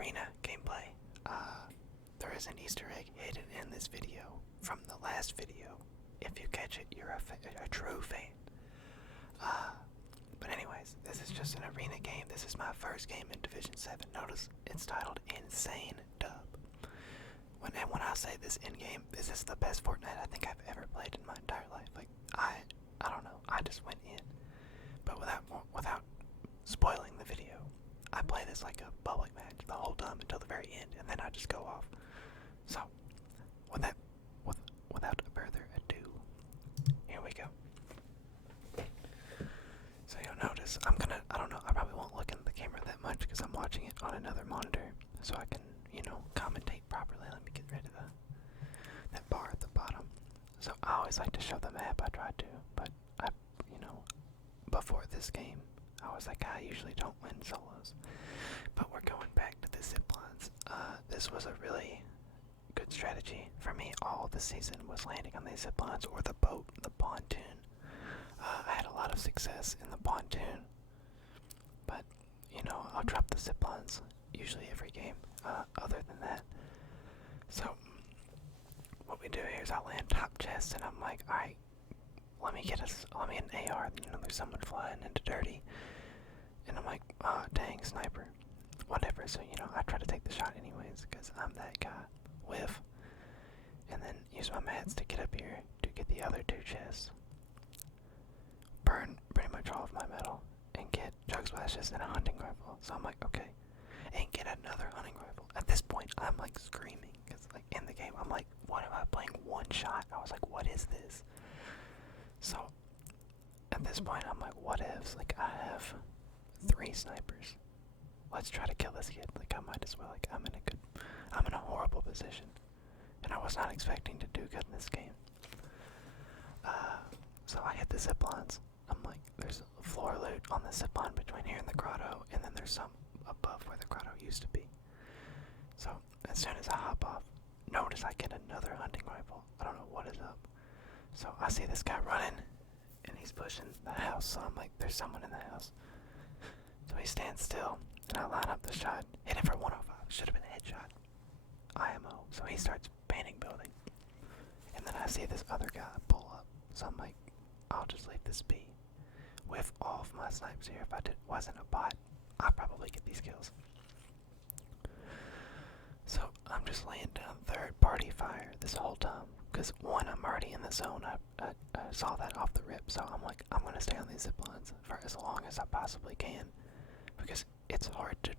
arena gameplay. There is an Easter egg hidden in this video from the last video. If you catch it, you're a true fan. But anyways, this is just an arena game. This is my first game in Division 7. Notice it's titled Insane Dub. When I say this Endgame, this is the best Fortnite I think I've ever played in my entire life. Like, I don't know, I just went in. But without spoiling the video, I play this like a public match the whole time until the very end, and then I just go off. So, without further ado, here we go. So you'll notice, I don't know, I probably won't look into the camera that much because I'm watching it on another monitor, so I can, commentate properly. Let me get rid of that bar at the bottom. So I always like to show the map, I try to, but before this game, I was like, I usually don't win solos. But we're going back to the ziplines. This was a really good strategy for me all the season, was landing on these ziplines or the boat, the pontoon. I had a lot of success in the pontoon, but I'll drop the ziplines usually every game. Other than that, so what we do here is I land top chest, and I'm like, all right, let me get an AR. There's someone flying into dirty, and I'm like, dang, sniper, whatever. So I try to take the shot anyways because I'm that guy. Whiff, and then use my mats to get up here to get the other two chests. Burn pretty much all of my metal and get chug splashes and a hunting rifle. So I'm like, okay, and get another hunting rifle. At this point, I'm like screaming because like in the game, I'm like, what am I playing one shot? I was like, what is this? So at this point, I'm like, what ifs? Like, I have 3 snipers. Let's try to kill this kid. Like, I might as well. Like, I'm in a horrible position, and I was not expecting to do good in this game. So I hit the zip lines. I'm like, there's a floor loot on the zip line between here and the grotto, and then there's some above where the grotto used to be. So as soon as I hop off, notice I get another hunting rifle. I don't know what is up. So I see this guy running, and he's pushing the house. So I'm like, there's someone in the house. So he stands still, and I line up the shot, hit him for 105. Should have been a headshot. IMO. So he starts panic building, and then I see this other guy pull up. So I'm like, I'll just leave this be. With all of my snipes here, if I wasn't a bot, I'd probably get these kills. So I'm just laying down third-party fire this whole time. Because one, I'm already in the zone. I saw that off the rip, so I'm like, I'm gonna stay on these zip lines for as long as I possibly can, because it's hard to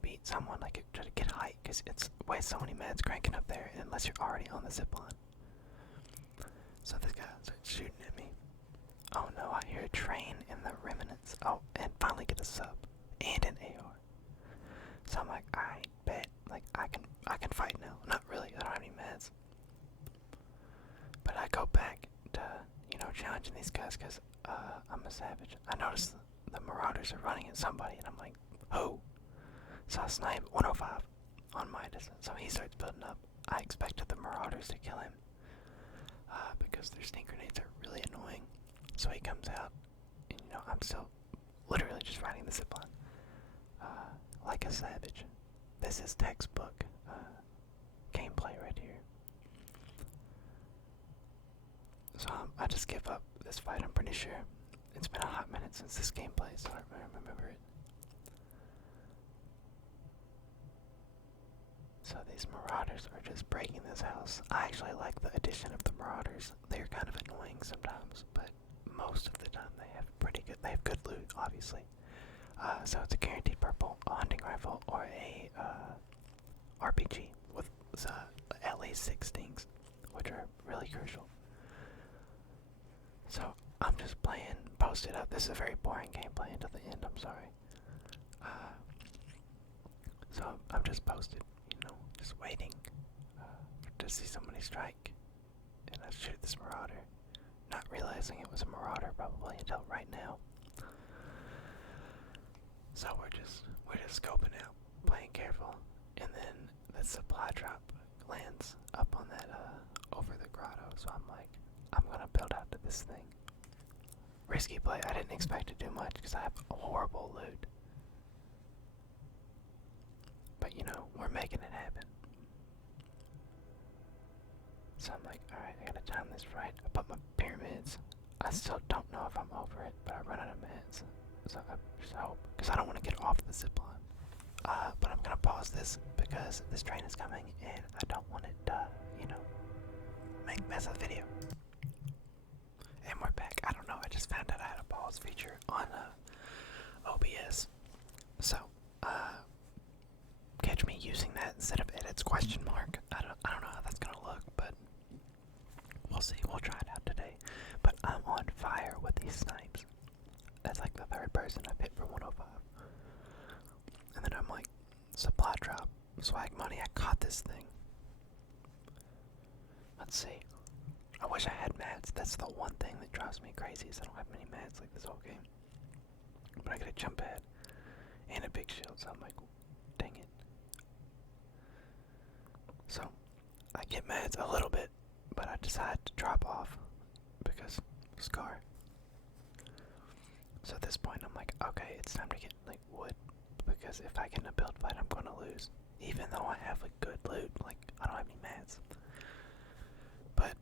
beat someone like to get height, because it's way so many meds cranking up there unless you're already on the zip line. So this guy starts shooting at me. Oh no! I hear a train in the remnants. Oh, and finally get a sub and an AR. So I'm like, I bet, like I can fight now. Not really. I don't have any meds. But I go back to, challenging these guys because I'm a savage. I notice the marauders are running at somebody, and I'm like, who? So I snipe 105 on my distance. So he starts building up. I expected the marauders to kill him because their stink grenades are really annoying. So he comes out, and I'm still literally just riding the zipline like a savage. This is textbook gameplay right here. So I just give up this fight, I'm pretty sure. It's been a hot minute since this gameplay, so I don't remember it. So these marauders are just breaking this house. I actually like the addition of the marauders. They're kind of annoying sometimes, but most of the time they have good loot, obviously. So it's a guaranteed purple, a hunting rifle, or a RPG with at least 6 stings, which are really crucial. So I'm just playing, posted up. This is a very boring gameplay until the end, I'm sorry. So I'm just posted, just waiting to see somebody strike. And I shoot this marauder, not realizing it was a marauder probably until right now. So we're just scoping out, playing careful, and then the supply drop lands up on that over the grotto. So I'm like, I'm gonna build out to this thing. Risky play. I didn't expect to do much because I have horrible loot. But we're making it happen. So I'm like, alright, I gotta time this right. I put my pyramids. I still don't know if I'm over it, but I run out of meds. So I just hope, because I don't want to get off the zip line. But I'm gonna pause this because this train is coming and I don't want it to, make mess of the video. And we're back. I don't know, I just found out I had a pause feature on OBS. So, catch me using that instead of edits question mark. I don't know how that's gonna look, but we'll see. We'll try it out today. But I'm on fire with these snipes. That's like the third person I've hit for 105. And then I'm like, supply drop, swag money, I caught this thing. Let's see. I wish I had mats. That's the one thing that drives me crazy is I don't have many mats like this whole game. But I get a jump pad and a big shield, so I'm like, dang it. So, I get mats a little bit, but I decide to drop off because Scar. So at this point I'm like, okay, it's time to get like wood, because if I get in a build fight I'm gonna lose. Even though I have like good loot, like I don't have any mats. But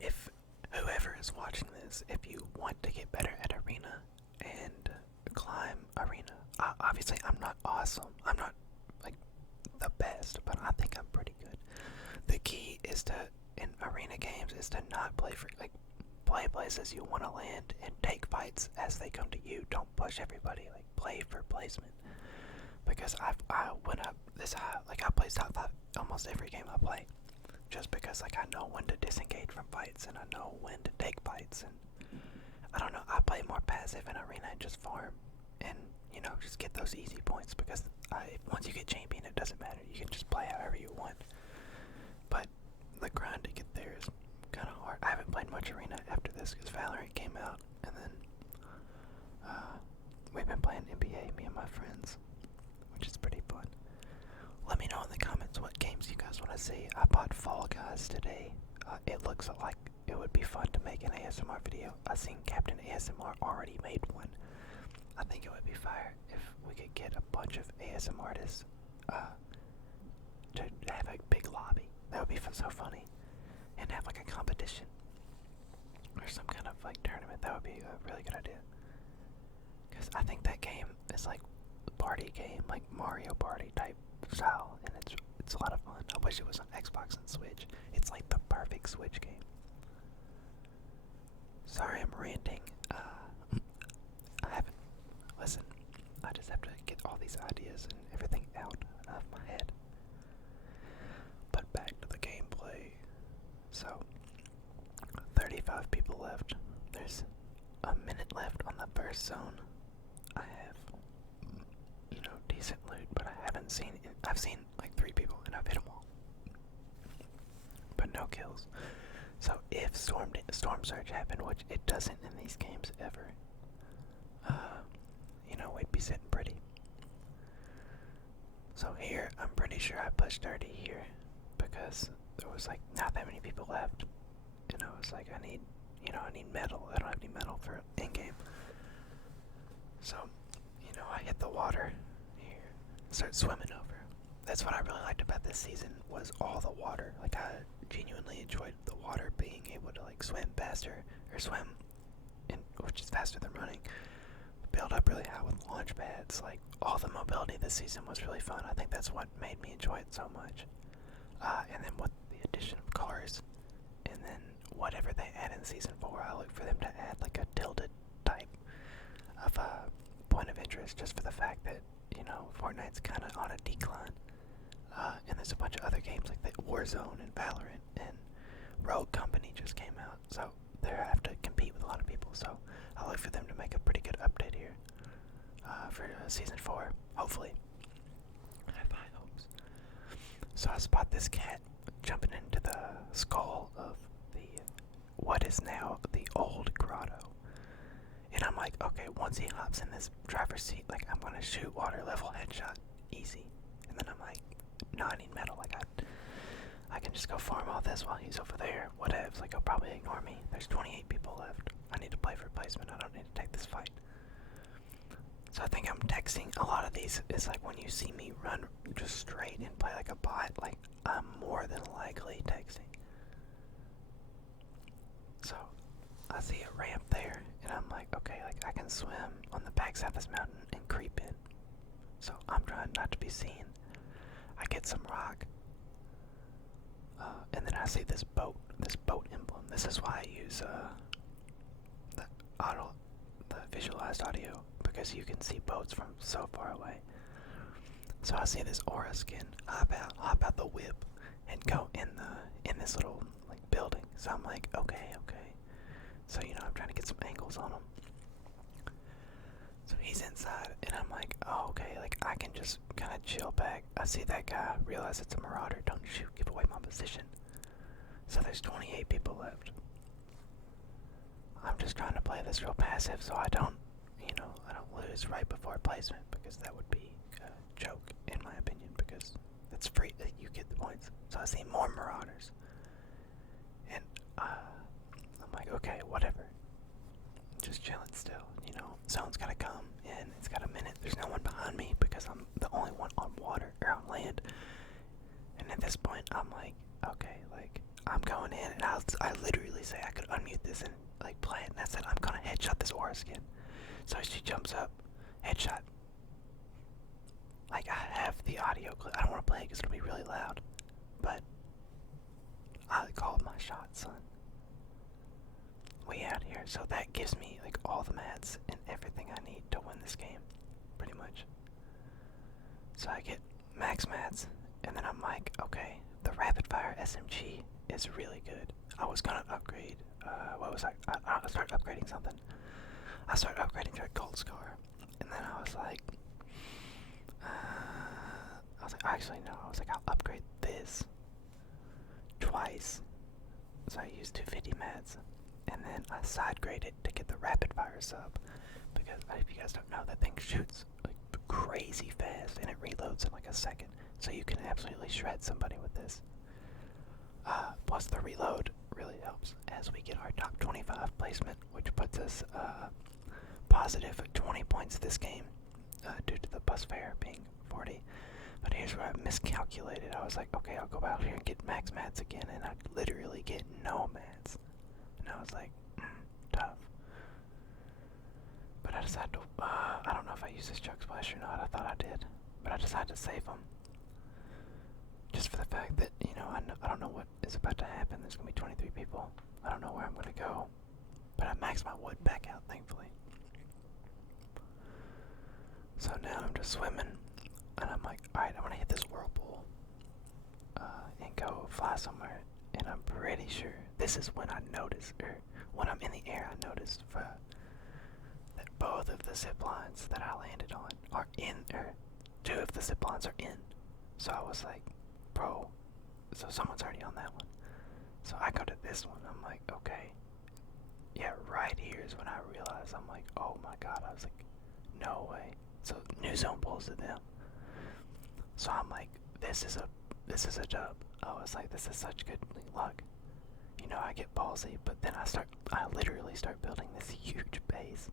if whoever is watching this, if you want to get better at arena and climb arena, obviously I'm not awesome. I'm not like the best, but I think I'm pretty good. The key is to, in arena games, is to not play for play places you want to land and take fights as they come to you. Don't push everybody. Like play for placement. Because I went up this high. Like I play top 5 almost every game I play, just because like I know when to disengage from fights and I know when to take fights, and I don't know. I play more passive in arena and just farm and just get those easy points, because once you get champion it doesn't matter. You can just play however you want. But the grind to get there is kind of hard. I haven't played much arena after this because Valorant came out, and then we've been playing NBA, me and my friends, which is pretty fun. Let me know in the comments what games you guys want to see. I bought Fall Guys today. It looks like it would be fun to make an ASMR video. I seen Captain ASMR already made one. I think it would be fire if we could get a bunch of ASMR artists to have a big lobby. That would be so funny. And have like a competition or some kind of like tournament. That would be a really good idea. Because I think that game is like a party game, like Mario Party type style, and it's a lot of fun. I wish it was on Xbox and Switch. It's like the perfect Switch game. Sorry I'm ranting. I haven't. Listen, I just have to get all these ideas and everything out of my head. But back to the gameplay. So, 35 people left. There's a minute left on the first zone. I have, decent loot, but I've seen like 3 people and I've hit them all. But no kills. So if Storm Surge happened, which it doesn't in these games ever, we'd be sitting pretty. So here, I'm pretty sure I pushed 30 here, because there was like not that many people left. And I was like, I need metal. I don't have any metal for Endgame. So, I hit the water here, start swimming over. That's what I really liked about this season, was all the water. Like, I genuinely enjoyed the water, being able to like swim faster, or swim, which is faster than running. Build up really high with launch pads. Like, all the mobility this season was really fun. I think that's what made me enjoy it so much. And then with the addition of cars, and then whatever they add in season 4, I look for them to add like a tilted type of point of interest, just for the fact that Fortnite's kind of on a decline, and there's a bunch of other games like the Warzone and Valorant and Rogue Company just came out, so they have to compete with a lot of people. So I look for them to make a pretty good update here for season 4, hopefully. I have high hopes. So I spot this cat jumping into the skull of what is now the old grotto. And I'm like, okay, once he hops in this driver's seat, like, I'm gonna shoot water level headshot, easy. And then I'm like, no, I need metal. Like, I can just go farm all this while he's over there. Whatevs, like, he'll probably ignore me. There's 28 people left. I need to play for placement. I don't need to take this fight. So So I think I'm texting. A lot of these is like when you see me run just straight and play like a bot, like I'm more than likely texting. So I see a ramp there, and I'm like, okay, like I can swim on the backside of this mountain and creep in. So I'm trying not to be seen. I get some rock, and then I see this boat emblem. This is why I use the visualized audio, because you can see boats from so far away. So I see this aura skin, hop out the whip, and go in this little like building. So I'm like, okay. So I'm trying to get some angles on him. So he's inside, and I'm like, oh, okay, like I can just kind of chill back. I see that guy, realize it's a marauder. Don't shoot, give away my position. So there's 28 people left. I'm just trying to play this real passive, so I don't lose right before placement, because that would be a joke in my opinion, because it's free that you get the points. So I see more marauders, and I'm like, okay, whatever. Just chilling still, Zone's gotta come in. It's got a minute. There's no one behind me because I'm the only one on water or on land. And at this point, I'm like, okay, like I'm going in, and I literally say I could unmute this and like play it, and I said I'm gonna headshot this aura skin. So she jumps up, headshot. Like I have the audio clip. I don't want to play it because it'll be really loud, but I called my shot, son. We out here, so that gives me like all the mats and everything I need to win this game, pretty much. So I get max mats, and then I'm like, okay, the rapid fire SMG is really good. I was gonna upgrade. What was I started upgrading something. I started upgrading to a gold scar, and then I was like, actually no. I was like, I'll upgrade this twice. So I used 250 mats. And then I side graded to get the rapid fire sub, because if you guys don't know, that thing shoots like crazy fast and it reloads in like a second, so you can absolutely shred somebody with this. Plus the reload really helps as we get our top 25 placement, which puts us positive 20 points this game due to the bus fare being 40. But here's where I miscalculated. I was like, okay, I'll go out here and get max mats again, and I literally get no mats. And I was like, tough. But I decided to, I don't know if I used this chug splash or not. I thought I did. But I decided to save them. Just for the fact that, I don't know what is about to happen. There's going to be 23 people. I don't know where I'm going to go. But I maxed my wood back out, thankfully. So now I'm just swimming. And I'm like, alright, I'm going to hit this whirlpool. And go fly somewhere. And I'm pretty sure this is when I noticed, or when I'm in the air, I noticed that both of the zip lines that I landed on are in, or two of the zip lines are in. So I was like, bro, so someone's already on that one. So I go to this one, I'm like, okay. Yeah, right here is when I realized, I'm like, oh my god, I was like, no way. So new zone pulls to them. So I'm like, this is a dub. I was like, this is such good luck. I get ballsy, but then I literally start building this huge base.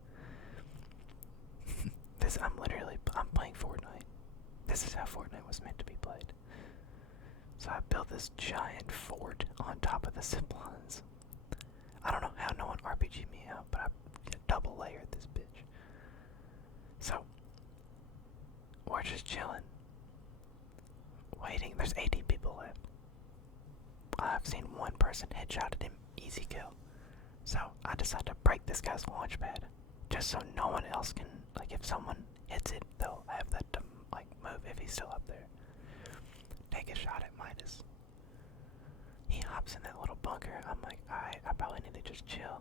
I'm playing Fortnite. This is how Fortnite was meant to be played. So I built this giant fort on top of the zip lines. I don't know how no one RPG'd me out, but I double layered this bitch. So, we're just chilling. Waiting. There's 18 people left. I've seen one person headshotted him, easy kill. So I decided to break this guy's launch pad, just so no one else can, like if someone hits it, they'll have that to like move if he's still up there. Take a shot at Midas. He hops in that little bunker. I'm like, alright, I probably need to just chill.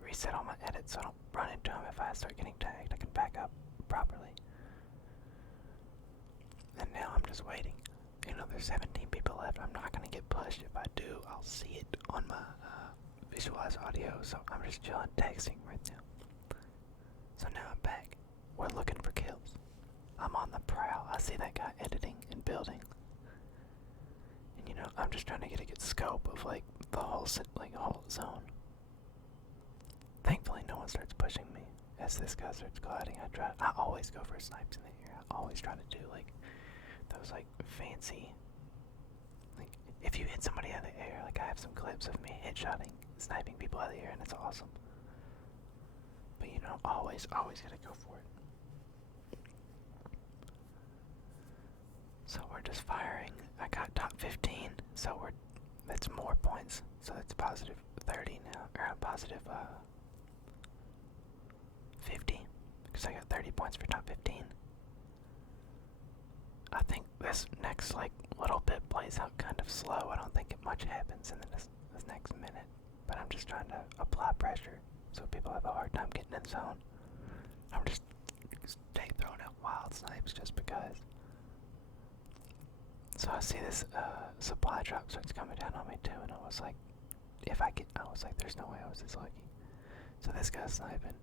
Reset all my edits so I don't run into him. If I start getting tagged, I can back up properly. And now I'm just waiting. There's 17 people left. I'm not going to get pushed. If I do, I'll see it on my visualized audio. So I'm just chilling, texting right now. So now I'm back. We're looking for kills. I'm on the prowl. I see that guy editing and building. And I'm just trying to get a good scope of like the whole zone. Thankfully no one starts pushing me. as this guy starts gliding, I always go for snipes in the air. I always try to do like those like fancy, like if you hit somebody out of the air, like I have some clips of me headshotting, sniping people out of the air, and it's awesome. But you know, always gotta go for it. So we're just firing. I got top 15, so that's more points. So it's positive 30 now, or positive 50, because I got 30 points for top 15. I think this next like little bit plays out kind of slow. I don't think much happens in this next minute, but I'm just trying to apply pressure so people have a hard time getting in zone. I'm just throwing out wild snipes just because. So I see this supply drop starts coming down on me too, and I was like, there's no way I was this lucky. So this guy's sniping.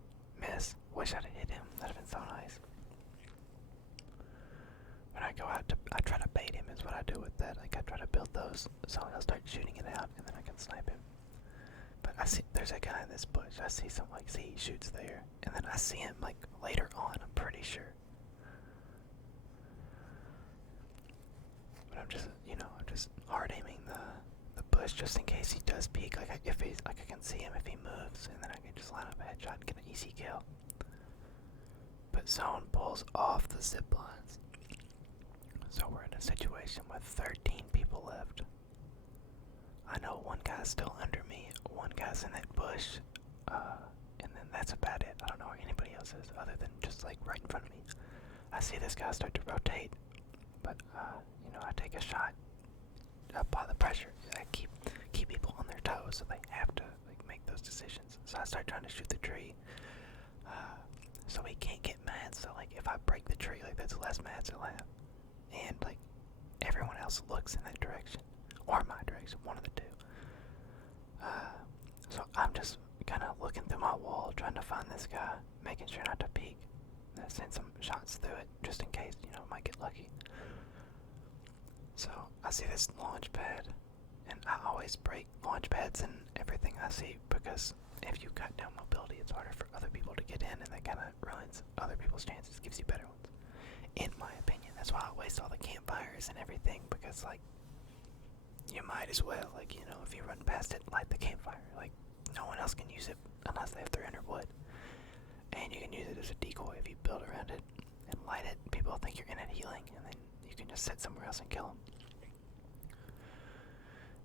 Miss. Wish I'd hit him. That'd have been so nice. When I go out I try to bait him is what I do with that. Like I try to build those so he'll start shooting it out and then I can snipe him. But I see there's a guy in this bush. I see some like he shoots there. And then I see him like later on, I'm pretty sure. But I'm just hard aiming the bush just in case he does peek. Like if he's like I can see him if he moves, and then I can just line up a headshot and get an easy kill. But zone pulls off the zip lines, so we're in a situation with 13 people left. I know one guy's still under me, one guy's in that bush, and then that's about it. I don't know where anybody else is other than just like right in front of me. I see this guy start to rotate, but I take a shot, apply the pressure. I keep people on their toes, so they have to like make those decisions. So I start trying to shoot the tree, so he can't get mad. So like if I break the tree, like that's less mad he'll have, and like everyone else looks in that direction or my direction, one of the two. So I'm just kind of looking through my wall, trying to find this guy, making sure not to peek. And I send some shots through it just in case, might get lucky. So I see this launch pad, and I always break launch pads and everything I see because if you cut down mobility, it's harder for other people to get in, and that kind of ruins other people's chances, gives you better ones. In my opinion, that's why I waste all the campfires and everything, because like you might as well, like if you run past it, light the campfire. Like no one else can use it unless they have 300 wood, and you can use it as a decoy if you build around it and light it. People think you're in it healing, and then you can just sit somewhere else and kill them.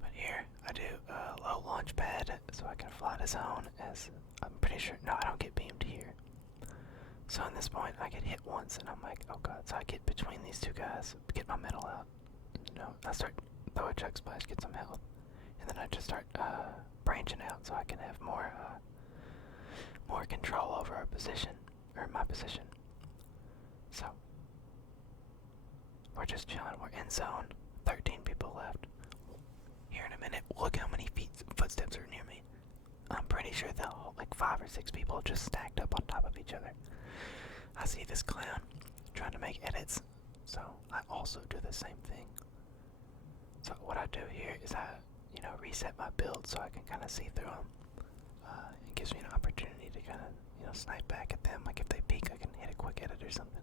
But here I do a low launch pad so I can fly to zone. As I'm pretty sure, no, I don't get beamed here. So in this point, I get hit once, and I'm like, oh god. So I get between these two guys, get my metal out. I start throw a chug splash, get some health, and then I just start branching out so I can have more control over our position, or my position. So we're just chilling. We're in zone. 13 people left. Here in a minute, look how many footsteps are near me. I'm pretty sure they'll like 5 or 6 people just stacked up on top of each other. I see this clown trying to make edits, so I also do the same thing. So what I do here is I, reset my build so I can kind of see through them. It gives me an opportunity to kind of, snipe back at them. Like if they peek, I can hit a quick edit or something.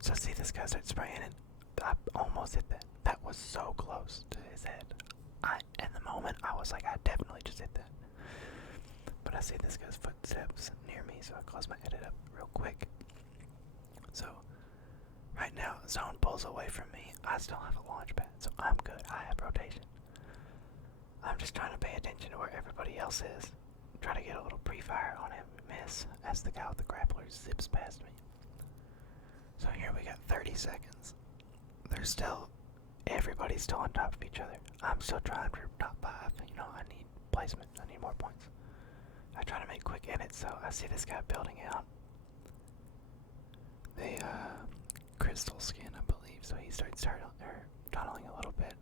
So I see this guy start spraying it. I almost hit that. That was so close to his head. In the moment, I was like, I definitely just hit that. But I see this guy's footsteps near me, so I close my edit up real quick. So right now, zone pulls away from me. I still have a launch pad, so I'm good. I have rotation. I'm just trying to pay attention to where everybody else is. Try to get a little pre-fire on him. Miss as the guy with the grappler zips past me. So here we got 30 seconds. Everybody's still on top of each other. I'm still trying for top 5. I need placement. I need more points. I try to make quick edits, so I see this guy building out the crystal skin, I believe. So he starts tunneling a little bit.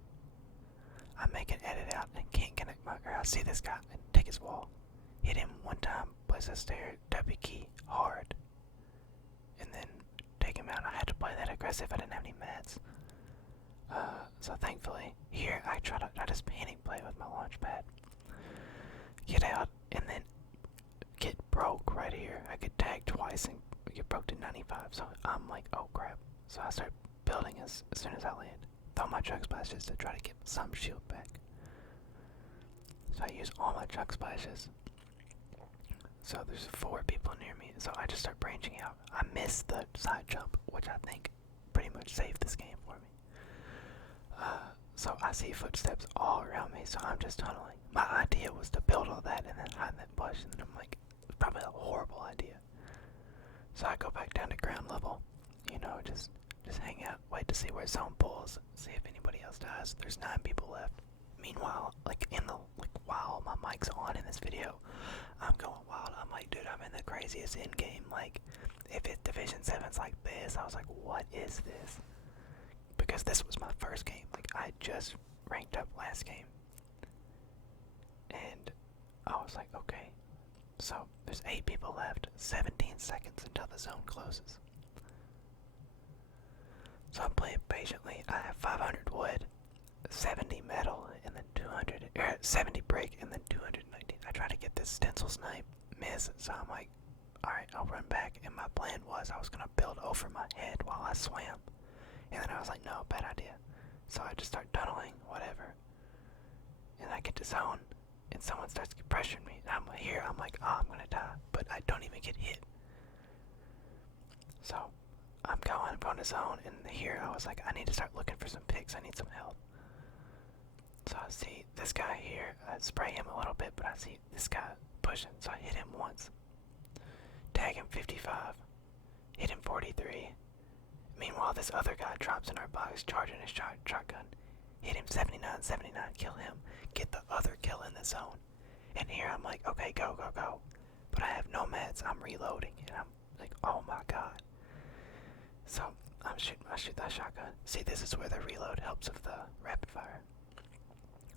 I make an edit out and can't connect I see this guy and take his wall. Hit him one time, place a stair, W key, hard. And then take him out. I had to play that aggressive. I didn't have any mats. So thankfully, here I just panic play with my launch pad. Get out and then get broke right here. I get tagged twice. broke to 95, so I'm like, oh crap. So I start building as soon as I land. Throw my chug splashes to try to get some shield back. So I use all my chug splashes. So there's 4 people near me, so I just start branching out. I missed the side jump, which I think pretty much saved this game for me. So I see footsteps all around me, so I'm just tunneling. My idea was to build all that and then hide in that bush, and then I'm like, it's probably a horrible idea. So I go back down to ground level, you know, just hang out, wait to see where zone pulls, see if anybody else dies. There's 9 people left. Meanwhile, while my mic's on in this video, I'm going wild. I'm like, dude, I'm in the craziest Endgame. Like, if it's Division 7's like this, I was like, what is this? Because this was my first game. Like, I just ranked up last game. And I was like, okay. So, there's 8 people left, 17 seconds until the zone closes. So I'm playing patiently. I have 500 wood, 70 metal, and then 70 brick, and then 219. I try to get this stencil snipe, miss, so I'm like, alright, I'll run back. And my plan was I was going to build over my head while I swam. And then I was like, no, bad idea. So I just start tunneling, whatever. And I get to zone, and someone starts pressuring me. And I'm here, I'm like, oh, I'm going to die. But I don't even get hit. So I'm going to zone, and here I was like, I need to start looking for some picks. I need some help. So I see this guy here. I spray him a little bit, but I see this guy pushing. So I hit him once. Tag him 55. Hit him 43. Meanwhile, this other guy drops in our box, charging his shotgun. Hit him 79, 79, kill him. Get the other kill in the zone. And here I'm like, okay, go, go, go. But I have no meds. I'm reloading, and I'm like, oh my god. So I shoot that shotgun. See, this is where the reload helps with the rapid fire.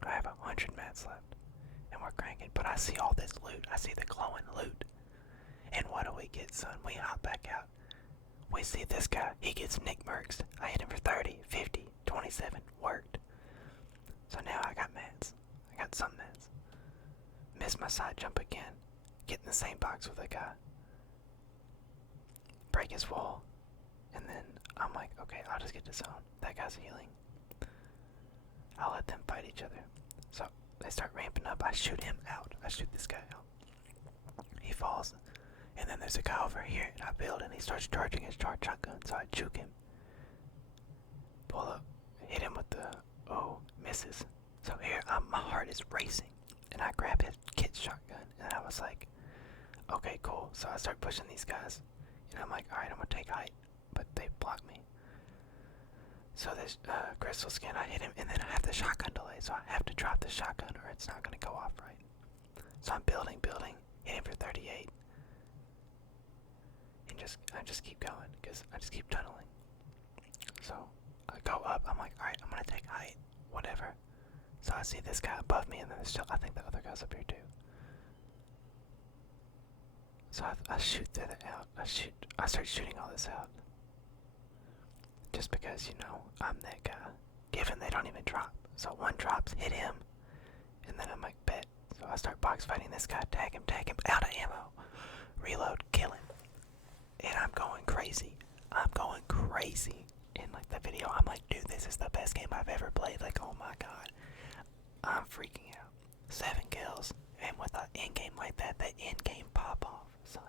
I have 100 mats left, and we're cranking. But I see all this loot. I see the glowing loot. And what do we get, son? We hop back out. We see this guy. He gets Nick Mercs. I hit him for 30, 50, 27. Worked. So now I got mats. I got some mats. Miss my side jump again. Get in the same box with a guy. Break his wall. And then I'm like, okay, I'll just get to zone. That guy's healing. I'll let them fight each other. So they start ramping up. I shoot him out. I shoot this guy out. He falls. And then there's a guy over here, and I build, and he starts charging his charge shotgun. So I juke him. Pull up. Hit him with the, misses. So here, my heart is racing. And I grab his kid's shotgun, and I was like, okay, cool. So I start pushing these guys. And I'm like, alright, I'm going to take height. But they block me. So this crystal skin, I hit him, and then I have the shotgun delay, so I have to drop the shotgun or it's not going to go off right. So I'm building, hit him for 38. And I just keep going, because I just keep tunneling. So I go up, I'm like, alright, I'm going to take height, whatever. So I see this guy above me, and then there's still, I think the other guy's up here too. So I shoot that out. I start shooting all this out. Just because, you know, I'm that guy. Given they don't even drop. So one drops, hit him, and then I'm like, bet. So I start box fighting this guy, tag him, out of ammo. Reload, kill him. And I'm going crazy. In like the video, I'm like, dude, this is the best game I've ever played. Like, oh my god. I'm freaking out. 7 kills. And with an endgame like that, the endgame pop-off, son.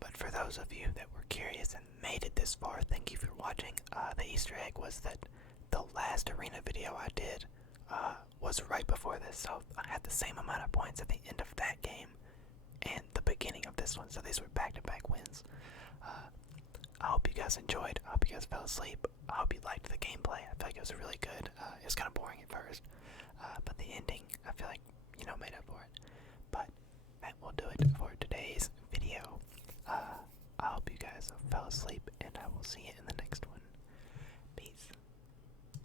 But for those of you that were curious and made it this far, thank you for watching. The Easter egg was that the last arena video I did was right before this, so I had the same amount of points at the end of that game and the beginning of this one, so these were back-to-back wins. I hope you guys enjoyed. I hope you guys fell asleep. I hope you liked the gameplay. I feel like it was really good. It was kind of boring at first, but the ending, I feel like, you know, made up for it. But that will do it for today's video. I hope you guys fell asleep, and I will see you in the